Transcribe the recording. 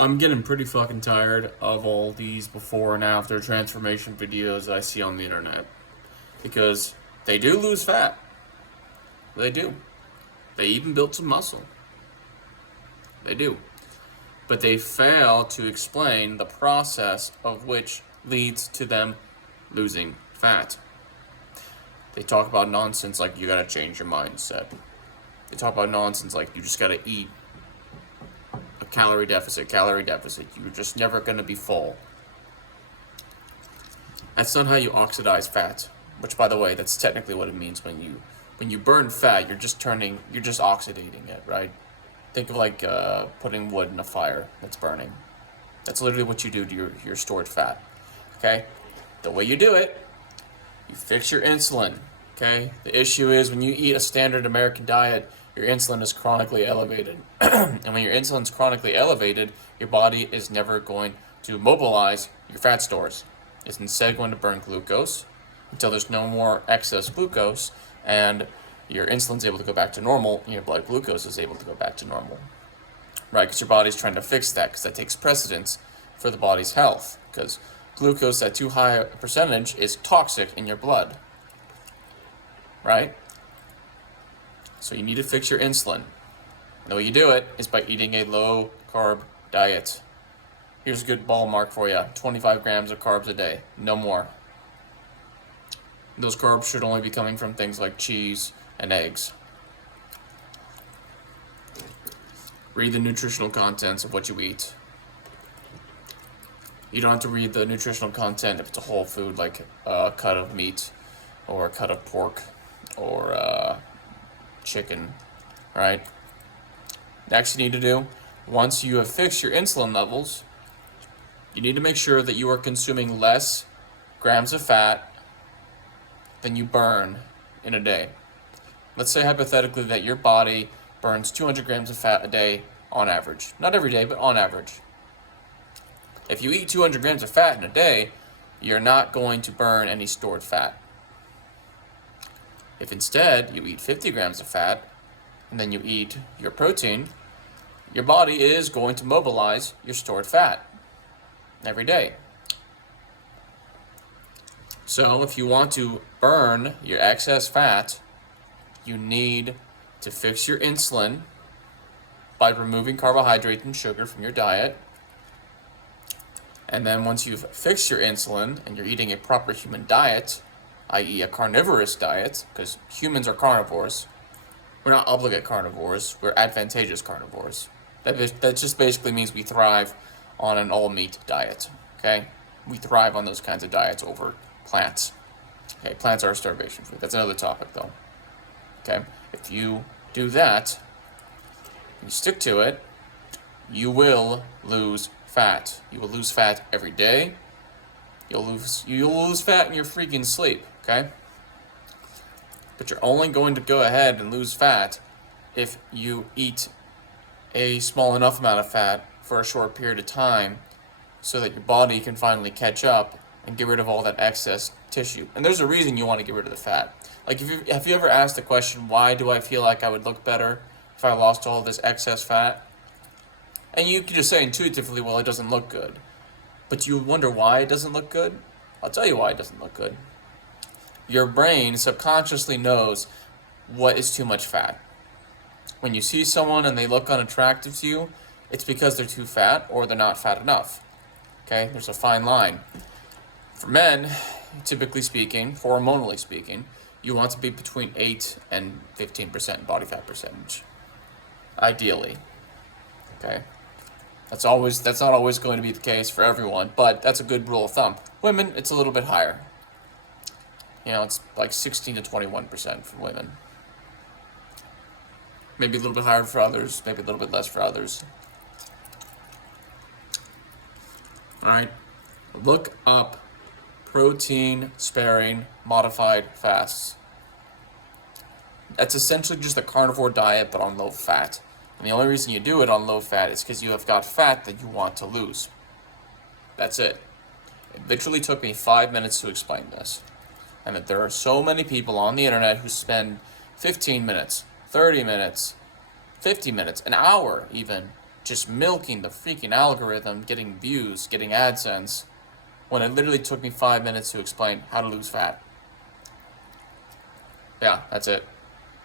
I'm getting pretty fucking tired of all these before and after transformation videos I see on the internet. Because they do lose fat. They do. They even build some muscle. They do. But they fail to explain the process of which leads to them losing fat. They talk about nonsense like you gotta change your mindset. They talk about nonsense like you just gotta eat a calorie deficit. You're just never gonna be full. That's not how you oxidize fat. Which, by the way, that's technically what it means when you burn fat. You're just oxidating it, right? Think of like putting wood in a fire that's burning. That's literally what you do to your stored fat. Okay, the way you do it, you fix your insulin. Okay, the issue is when you eat a standard American diet, your insulin is chronically elevated, and when your insulin's chronically elevated, your body is never going to mobilize your fat stores. It's instead going to burn glucose until there's no more excess glucose, and your insulin's able to go back to normal, and your blood glucose is able to go back to normal. Right, because your body's trying to fix that, because that takes precedence for the body's health, because glucose at too high a percentage is toxic in your blood. Right? So you need to fix your insulin. And the way you do it is by eating a low-carb diet. Here's a good ball mark for you. 25 grams of carbs a day. No more. Those carbs should only be coming from things like cheese and eggs. Read the nutritional contents of what you eat. You don't have to read the nutritional content if it's a whole food, like a cut of meat or a cut of pork or chicken, right? Next you need to do, once you have fixed your insulin levels, you need to make sure that you are consuming less grams of fat than you burn in a day. Let's say hypothetically that your body burns 200 grams of fat a day on average. Not every day, but on average. If you eat 200 grams of fat in a day, you're not going to burn any stored fat. If instead you eat 50 grams of fat, and then you eat your protein, your body is going to mobilize your stored fat every day. So if you want to burn your excess fat, you need to fix your insulin by removing carbohydrates and sugar from your diet. And then once you've fixed your insulin and you're eating a proper human diet, i.e. a carnivorous diet, because humans are carnivores. We're not obligate carnivores, we're advantageous carnivores. That just basically means we thrive on an all-meat diet, okay? We thrive on those kinds of diets over plants. Okay, plants are a starvation food. That's another topic, though. Okay, if you do that, you stick to it, you will lose fat. You will lose fat every day. You'll lose fat in your freaking sleep, okay? But you're only going to go ahead and lose fat if you eat a small enough amount of fat for a short period of time so that your body can finally catch up and get rid of all that excess tissue. And there's a reason you want to get rid of the fat. Like, have you ever asked the question, why do I feel like I would look better if I lost all this excess fat? And you can just say intuitively, well, it doesn't look good. But you wonder why it doesn't look good? I'll tell you why it doesn't look good. Your brain subconsciously knows what is too much fat. When you see someone and they look unattractive to you, it's because they're too fat or they're not fat enough. Okay, there's a fine line. For men, typically speaking, hormonally speaking, you want to be between 8 and 15% body fat percentage. Ideally. Okay? That's not always going to be the case for everyone, but that's a good rule of thumb. Women, it's a little bit higher. You know, it's like 16 to 21% for women. Maybe a little bit higher for others, maybe a little bit less for others. Alright, look up protein-sparing modified fasts. That's essentially just a carnivore diet, but on low fat. And the only reason you do it on low fat is because you have got fat that you want to lose. That's it. It literally took me 5 minutes to explain this. And that there are so many people on the internet who spend 15 minutes, 30 minutes, 50 minutes, an hour even, just milking the freaking algorithm, getting views, getting AdSense, when it literally took me 5 minutes to explain how to lose fat. Yeah, that's it.